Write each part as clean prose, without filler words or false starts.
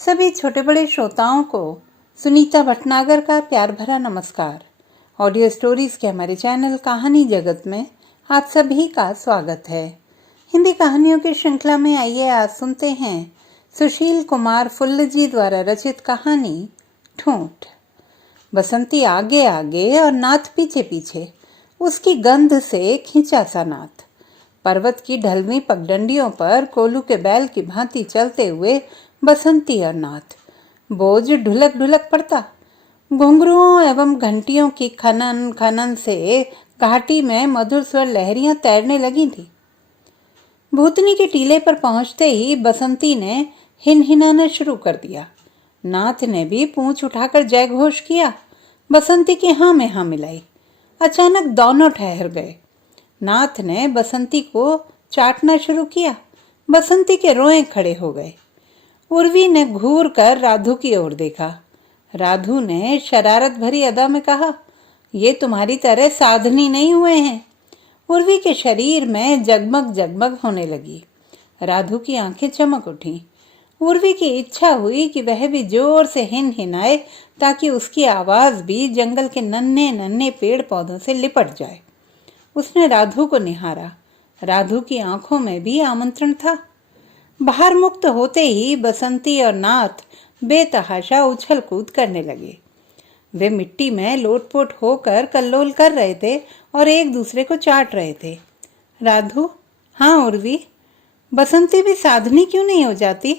सभी छोटे बड़े श्रोताओं को सुनीता भटनागर का प्यार भरा नमस्कार। ऑडियो स्टोरीज के हमारे चैनल कहानी जगत में आप सभी का स्वागत है। हिंदी कहानियों की श्रृंखला में आइए आज सुनते हैं सुशील कुमार फुल्ल जी द्वारा रचित कहानी ठूंठ। बसंती आगे आगे और नाथ पीछे पीछे, उसकी गंध से खींचा सा नाथ पर्वत की ढलवी पगडंडियों पर कोलू के बैल की भांति चलते हुए बसंती और नाथ बोझ ढुलक ढुलक पड़ता। घुंघरुओं एवं घंटियों की खनन खनन से घाटी में मधुर स्वर लहरियां तैरने लगी थी। भूतनी के टीले पर पहुंचते ही बसंती ने हिनहिनाना शुरू कर दिया। नाथ ने भी पूंछ उठाकर जय घोष किया। बसंती की हाँ में हाँ मिलाई। अचानक दोनों ठहर गए। नाथ ने बसंती को चाटना शुरू किया। बसंती के रोए खड़े हो गए। उर्वी ने घूर कर राधु की ओर देखा। राधु ने शरारत भरी अदा में कहा, ये तुम्हारी तरह साधनी नहीं हुए हैं। उर्वी के शरीर में जगमग जगमग होने लगी। राधु की आंखें चमक उठी। उर्वी की इच्छा हुई कि वह भी जोर से हिनहिनाए ताकि उसकी आवाज भी जंगल के नन्हे नन्हे पेड़ पौधों से लिपट जाए। उसने राधु को निहारा। राधु की आंखों में भी आमंत्रण था। बाहर मुक्त होते ही बसंती और नाथ बेतहाशा उछल कूद करने लगे। वे मिट्टी में लोटपोट होकर कल्लोल कर रहे थे और एक दूसरे को चाट रहे थे। राधु, हाँ उर्वी, बसंती भी साधनी क्यों नहीं हो जाती?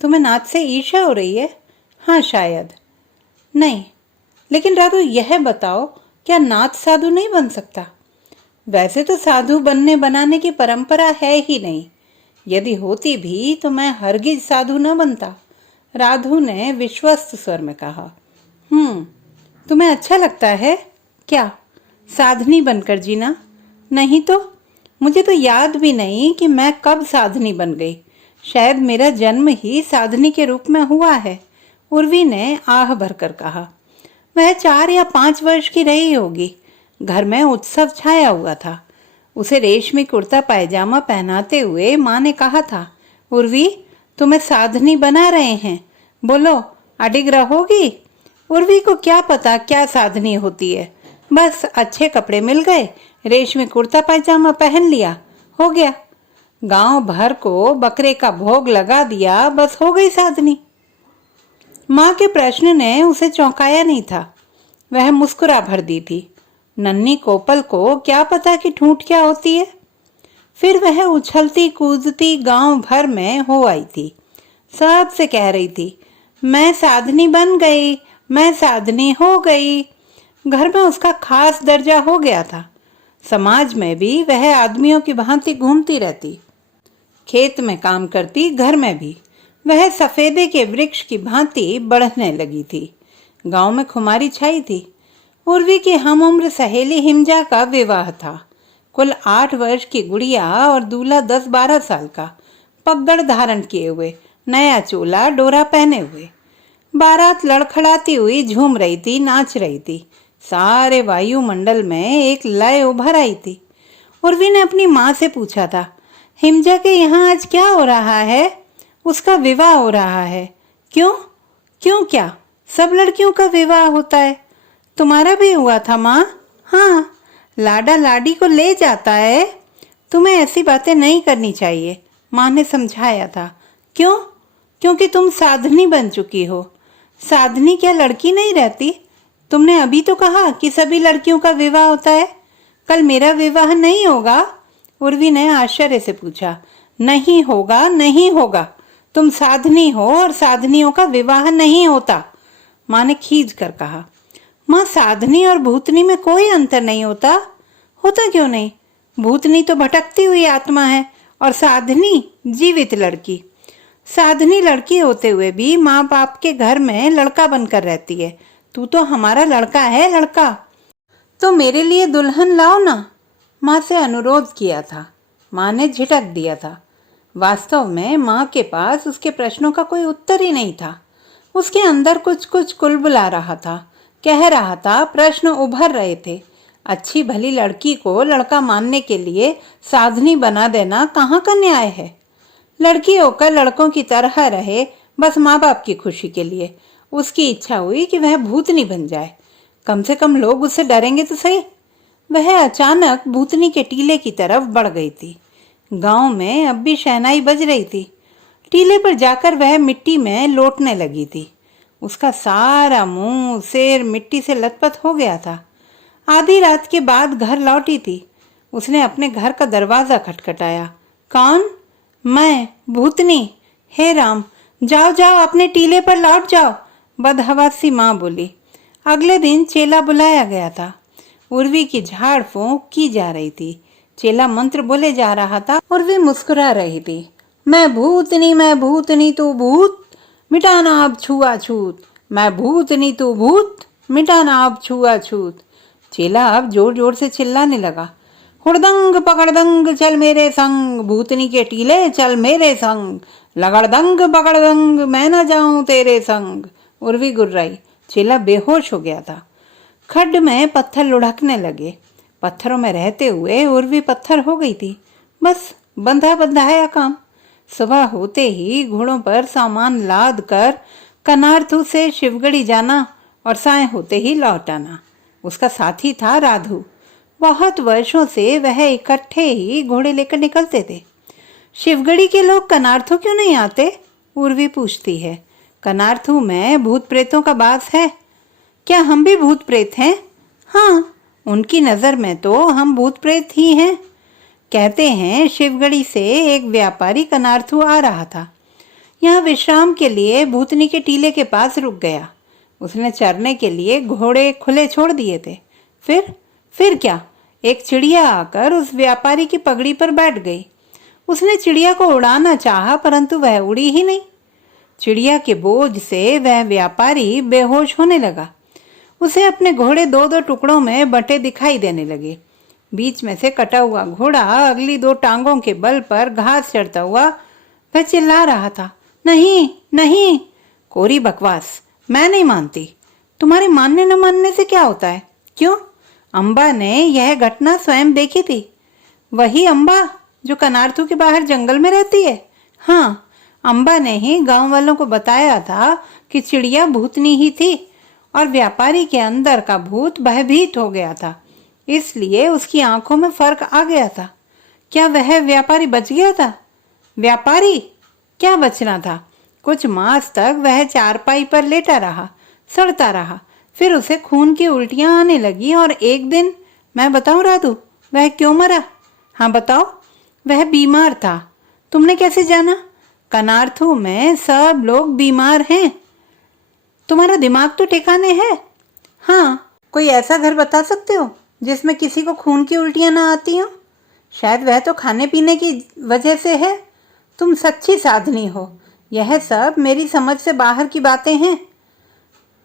तुम्हें नाथ से ईर्ष्या हो रही है? हाँ शायद। नहीं, लेकिन राधु यह बताओ, क्या नाथ साधु नहीं बन सकता? वैसे तो साधु बनने बनाने की परंपरा है ही नहीं। यदि होती भी तो मैं हरगिज साधु न बनता। राधु ने विश्वस्त स्वर में कहा। तुम्हें अच्छा लगता है क्या साधनी बनकर जीना? नहीं तो मुझे तो याद भी नहीं कि मैं कब साधनी बन गई। शायद मेरा जन्म ही साधनी के रूप में हुआ है। उर्वी ने आह भरकर कहा। वह 4 या 5 वर्ष की रही होगी। घर में उत्सव छाया हुआ था। उसे रेशमी कुर्ता पायजामा पहनाते हुए माँ ने कहा था, उर्वी, तुम्हें साधनी बना रहे हैं, बोलो अडिग रहोगी? उर्वी को क्या पता क्या साधनी होती है। बस अच्छे कपड़े मिल गए, रेशमी कुर्ता पायजामा पहन लिया, हो गया। गांव भर को बकरे का भोग लगा दिया, बस हो गई साधनी। माँ के प्रश्न ने उसे चौंकाया नहीं था। वह मुस्कुरा भर दी थी। नन्ही कोपल को क्या पता कि ठूंठ क्या होती है। फिर वह उछलती कूदती गांव भर में हो आई थी। सबसे कह रही थी, मैं साधनी बन गई, मैं साधनी हो गई। घर में उसका खास दर्जा हो गया था। समाज में भी वह आदमियों की भांति घूमती रहती। खेत में काम करती, घर में भी वह सफेदे के वृक्ष की भांति बढ़ने लगी थी। गांव में खुमारी छाई थी। उर्वी की हम उम्र सहेली हिमजा का विवाह था। कुल 8 वर्ष की गुड़िया और दूल्हा 10-12 साल का, पगड़ धारण किए हुए, नया चोला डोरा पहने हुए। बारात लड़खड़ाती हुई झूम रही थी, नाच रही थी। सारे वायुमंडल में एक लय उभर आई थी। उर्वी ने अपनी माँ से पूछा था, हिमजा के यहाँ आज क्या हो रहा है? उसका विवाह हो रहा है। क्यों? क्यों क्या? सब लड़कियों का विवाह होता है। तुम्हारा भी हुआ था माँ? हाँ, लाडा लाडी को ले जाता है। तुम्हें ऐसी बातें नहीं करनी चाहिए, माँ ने समझाया था। क्यों? क्योंकि तुम साधनी बन चुकी हो। साधनी क्या लड़की नहीं रहती? तुमने अभी तो कहा कि सभी लड़कियों का विवाह होता है। कल मेरा विवाह नहीं होगा? उर्वी ने आश्चर्य से पूछा। नहीं होगा, नहीं होगा। तुम साधनी हो और साधनियों का विवाह नहीं होता, माँ ने खींच कर कहा। माँ, साधनी और भूतनी में कोई अंतर नहीं होता। होता क्यों नहीं? भूतनी तो भटकती हुई आत्मा है और साधनी जीवित लड़की। साधनी लड़की होते हुए भी माँ बाप के घर में लड़का बनकर रहती है। तू तो हमारा लड़का है, लड़का। तो मेरे लिए दुल्हन लाओ ना, माँ से अनुरोध किया था। माँ ने झिटक दिया था। वास्तव में माँ के पास उसके प्रश्नों का कोई उत्तर ही नहीं था। उसके अंदर कुछ कुछ कुलबुला रहा था, कह रहा था, प्रश्न उभर रहे थे। अच्छी भली लड़की को लड़का मानने के लिए साधनी बना देना कहाँ का न्याय है? लड़की होकर लड़कों की तरह रहे, बस माँ बाप की खुशी के लिए। उसकी इच्छा हुई कि वह भूतनी बन जाए, कम से कम लोग उससे डरेंगे तो सही। वह अचानक भूतनी के टीले की तरफ बढ़ गई थी। गांव में अब भी शहनाई बज रही थी। टीले पर जाकर वह मिट्टी में लौटने लगी थी। उसका सारा मुंह सिर मिट्टी से लथपथ हो गया था। आधी रात के बाद घर लौटी थी। उसने अपने घर का दरवाजा खटखटाया। कौन? मैं, भूतनी। हे राम, जाओ जाओ, अपने टीले पर लौट जाओ, बदहवासी माँ बोली। अगले दिन चेला बुलाया गया था। उर्वी की झाड़ फूंक की जा रही थी। चेला मंत्र बोले जा रहा था। उर्वी मुस्कुरा रही थी। मैं भूतनी तू भूत, मिटाना अब छुआछूत। मैं भूतनी तू भूत, मिटाना अब छुआछूत। चेला अब जोर जोर से चिल्लाने लगा। हुड़दंग पकड़दंग चल मेरे संग, भूतनी के टीले चल मेरे संग। लगड़दंग पकड़दंग मैं न जाऊं तेरे संग। उर्वी गुर्राई। चेला बेहोश हो गया था। खड्ड में पत्थर लुढ़कने लगे। पत्थरों में रहते हुए उर्वी पत्थर हो गई थी। बस बंधा बंधाया काम। सुबह होते ही घोड़ों पर सामान लाद कर कनारथू से शिवगढ़ी जाना और साय होते ही लौट आना। उसका साथी था राधू। बहुत वर्षों से वह इकट्ठे ही घोड़े लेकर निकलते थे। शिवगढ़ी के लोग कनारथू क्यों नहीं आते? उर्वी पूछती है। कनारथू में भूत प्रेतों का वास है। क्या हम भी भूत प्रेत हैं? हाँ, उनकी नजर में तो हम भूत प्रेत ही हैं। कहते हैं शिवगढ़ी से एक व्यापारी कनारथू आ रहा था। यहाँ विश्राम के लिए भूतनी के टीले के पास रुक गया। उसने चरने के लिए घोड़े खुले छोड़ दिए थे। फिर क्या? एक चिड़िया आकर उस व्यापारी की पगड़ी पर बैठ गई। उसने चिड़िया को उड़ाना चाहा, परंतु वह उड़ी ही नहीं। चिड़िया के बोझ से वह व्यापारी बेहोश होने लगा। उसे अपने घोड़े दो दो टुकड़ों में बंटे दिखाई देने लगे। बीच में से कटा हुआ घोड़ा अगली दो टांगों के बल पर घास चढ़ता हुआ वह चिल्ला रहा था। नहीं नहीं, कोरी बकवास, मैं नहीं मानती। तुम्हारे मानने न मानने से क्या होता है? क्यों? अम्बा ने यह घटना स्वयं देखी थी। वही अम्बा जो कनारथू के बाहर जंगल में रहती है? हाँ, अम्बा ने ही गांव वालों को बताया था कि चिड़िया भूतनी ही थी और व्यापारी के अंदर का भूत भयभीत हो गया था, इसलिए उसकी आंखों में फर्क आ गया था। क्या वह व्यापारी बच गया था? व्यापारी क्या बचना था? कुछ मास तक वह चारपाई पर लेटा रहा, सड़ता रहा। फिर उसे खून की उल्टियां आने लगी और एक दिन, मैं बताऊं राधू, वह क्यों मरा? हाँ बताओ। वह बीमार था। तुमने कैसे जाना? कनारथू में सब लोग बीमार हैं। तुम्हारा दिमाग तो ठिकाने है? हाँ, कोई ऐसा घर बता सकते हो जिसमें किसी को खून की उल्टियां ना आती हो? शायद वह तो खाने पीने की वजह से है। तुम सच्ची साधनी हो। यह सब मेरी समझ से बाहर की बातें हैं।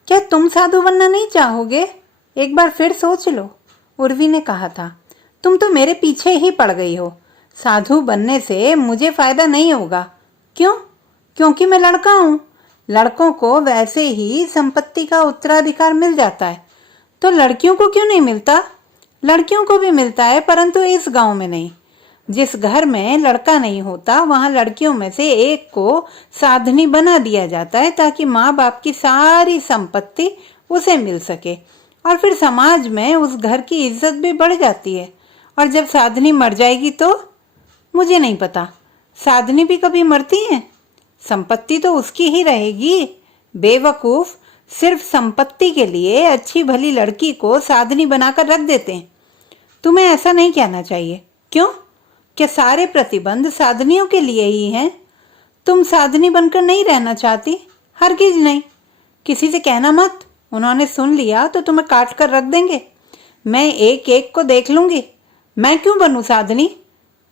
क्या तुम साधु बनना नहीं चाहोगे? एक बार फिर सोच लो, उर्वी ने कहा था। तुम तो मेरे पीछे ही पड़ गई हो। साधु बनने से मुझे फायदा नहीं होगा। क्यों? क्योंकि मैं लड़का हूँ। लड़कों को वैसे ही संपत्ति का उत्तराधिकार मिल जाता है, तो लड़कियों को क्यों नहीं मिलता? लड़कियों को भी मिलता है, परंतु इस गांव में नहीं। जिस घर में लड़का नहीं होता वहां लड़कियों में से एक को साधनी बना दिया जाता है ताकि माँ बाप की सारी संपत्ति उसे मिल सके, और फिर समाज में उस घर की इज्जत भी बढ़ जाती है। और जब साधनी मर जाएगी तो? मुझे नहीं पता। साधनी भी कभी मरती है? संपत्ति तो उसकी ही रहेगी। बेवकूफ सिर्फ संपत्ति के लिए अच्छी भली लड़की को साधनी बनाकर रख देते हैं। तुम्हें ऐसा नहीं कहना चाहिए। क्यों? क्या सारे प्रतिबंध साधनियों के लिए ही हैं? तुम साधनी बनकर नहीं रहना चाहती? हरगिज नहीं। किसी से कहना मत, उन्होंने सुन लिया तो तुम्हें काट कर रख देंगे। मैं एक एक को देख लूंगी। मैं क्यों बनूं साधनी?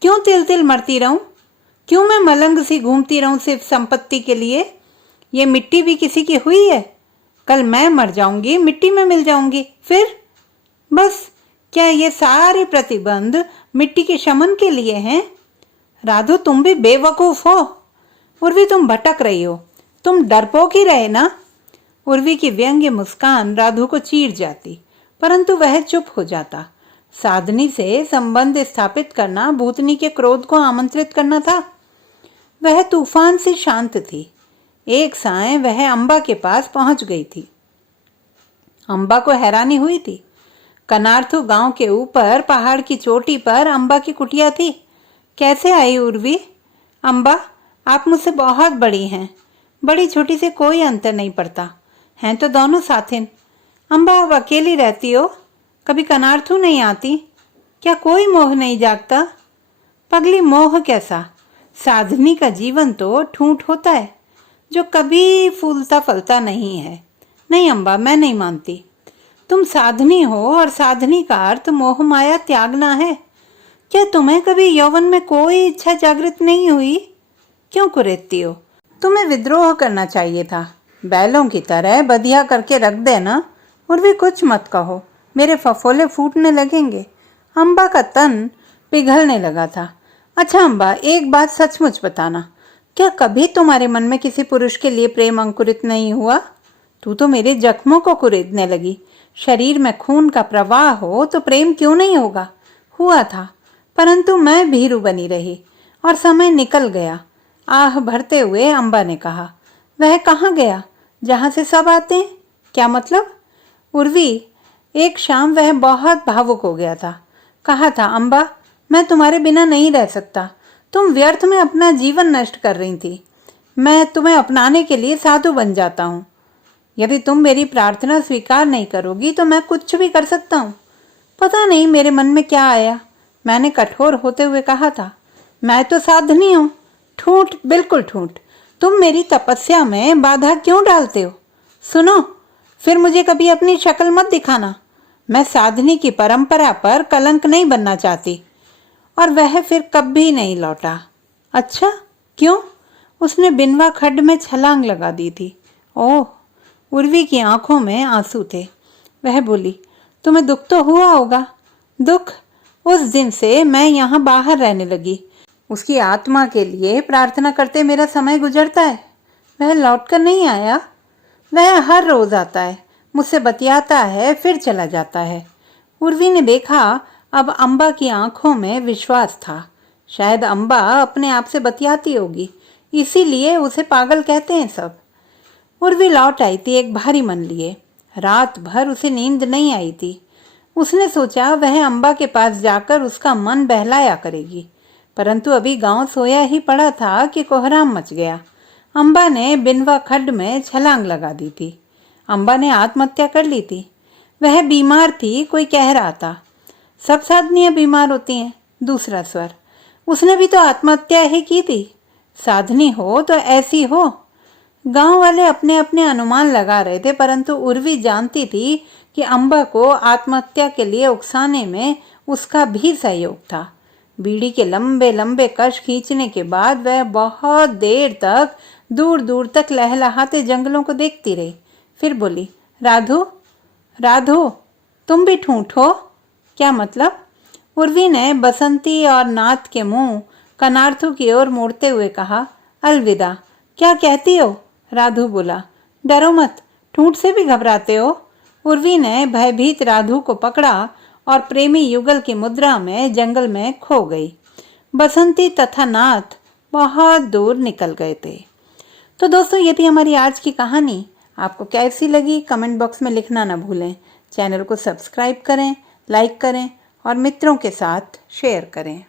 क्यों तिल तिल मरती रहूं? क्यों मैं मलंग सी घूमती रहूं सिर्फ संपत्ति के लिए? ये मिट्टी भी किसी की हुई है। कल मैं मर जाऊंगी, मिट्टी में मिल जाऊंगी। फिर बस, क्या ये सारे प्रतिबंध मिट्टी के शमन के लिए हैं? राधु, तुम भी बेवकूफ हो। उर्वी, तुम भटक रही हो। तुम डरपोक ही रहे ना। उर्वी की व्यंग्य मुस्कान राधु को चीर जाती, परंतु वह चुप हो जाता। साधनी से संबंध स्थापित करना भूतनी के क्रोध को आमंत्रित करना था। वह तूफान से शांत थी। एक साय वह अम्बा के पास पहुंच गई थी। अम्बा को हैरानी हुई थी। कनार्थू गांव के ऊपर पहाड़ की चोटी पर अम्बा की कुटिया थी। कैसे आई उर्वी? अम्बा, आप मुझसे बहुत बड़ी हैं। बड़ी छोटी से कोई अंतर नहीं पड़ता, हैं तो दोनों साथिन। अम्बा, अब अकेली रहती हो? कभी कनार्थू नहीं आती? क्या कोई मोह नहीं जागता? पगली, मोह कैसा? साधनी का जीवन तो ठूंठ होता है जो कभी फूलता फलता नहीं है। नहीं अम्बा, मैं नहीं मानती। तुम साधनी हो और साधनी का अर्थ मोह माया त्यागना है। क्या तुम्हें कभी यौवन में कोई इच्छा जागृत नहीं हुई? क्यों कुरेदती हो? तुम्हें विद्रोह करना चाहिए था। बैलों की तरह बधिया करके रख देना और भी कुछ मत कहो, मेरे फफोले फूटने लगेंगे। अम्बा का तन पिघलने लगा था। अच्छा अम्बा, एक बात सचमुच बताना, क्या कभी तुम्हारे मन में किसी पुरुष के लिए प्रेम अंकुरित नहीं हुआ? तू तो मेरे जख्मों को कुरेदने लगी। शरीर में खून का प्रवाह हो तो प्रेम क्यों नहीं होगा? हुआ था, परंतु मैं भीरू बनी रही और समय निकल गया। आह भरते हुए अम्बा ने कहा। वह कहाँ गया जहाँ से सब आते हैं? क्या मतलब? उर्वी, एक शाम वह बहुत भावुक हो गया था। कहा था, अम्बा, मैं तुम्हारे बिना नहीं रह सकता। तुम व्यर्थ में अपना जीवन नष्ट कर रही थी। मैं तुम्हें अपनाने के लिए साधु बन जाता हूँ। यदि तुम मेरी प्रार्थना स्वीकार नहीं करोगी तो मैं कुछ भी कर सकता हूँ। पता नहीं मेरे मन में क्या आया, मैंने कठोर होते हुए कहा था, मैं तो साधनी हूँ। ठूठ, बिल्कुल ठूठ। तुम मेरी तपस्या में बाधा क्यों डालते हो? सुनो, फिर मुझे कभी अपनी शक्ल मत दिखाना। मैं साधनी की परंपरा पर कलंक नहीं बनना चाहती। और वह फिर कभी नहीं लौटा। अच्छा, क्यों? उसने बिनवा खड्ड में छलांग लगा दी थी। ओह! उर्वी की आंखों में आंसू थे। वह बोली, तुम्हें दुख तो हुआ होगा। दुख? उस दिन से मैं यहाँ बाहर रहने लगी। उसकी आत्मा के लिए प्रार्थना करते मेरा समय गुजरता है। वह लौटकर नहीं आया। वह हर रोज आता है, मुझसे बतियाता है, फिर चला जाता है। उर्वी ने देखा, अब अम्बा की आंखों में विश्वास था। शायद अम्बा अपने आप से बतियाती होगी, इसीलिए उसे पागल कहते हैं सब। उर्वी लौट आई थी एक भारी मन लिए। रात भर उसे नींद नहीं आई थी। उसने सोचा वह अम्बा के पास जाकर उसका मन बहलाया करेगी, परंतु अभी गांव सोया ही पड़ा था कि कोहराम मच गया। अम्बा ने बिनवा खड्ड में छलांग लगा दी थी। अम्बा ने आत्महत्या कर ली थी। वह बीमार थी, कोई कह रहा था। सब साधनियां बीमार होती हैं। दूसरा स्वर, उसने भी तो आत्महत्या ही की थी। साधनी हो तो ऐसी हो। गांव वाले अपने अपने अनुमान लगा रहे थे, परंतु उर्वी जानती थी कि अम्बा को आत्महत्या के लिए उकसाने में उसका भी सहयोग था। बीड़ी के लंबे लंबे कश खींचने के बाद वह बहुत देर तक दूर दूर तक लहलहाते जंगलों को देखती रही। फिर बोली, राधो, राधो, तुम भी ठूंठ हो? क्या मतलब? उर्वी ने बसंती और नाथ के मुंह कनार्थू की ओर मोड़ते हुए कहा। अलविदा। क्या कहती हो? राधु बोला। डरो मत, ठूंठ से भी घबराते हो? उर्वी ने भयभीत राधु को पकड़ा और प्रेमी युगल की मुद्रा में जंगल में खो गई। बसंती तथा नाथ बहुत दूर निकल गए थे। तो दोस्तों, यदि हमारी आज की कहानी आपको कैसी लगी कमेंट बॉक्स में लिखना ना भूलें। चैनल को सब्सक्राइब करें, लाइक करें और मित्रों के साथ शेयर करें।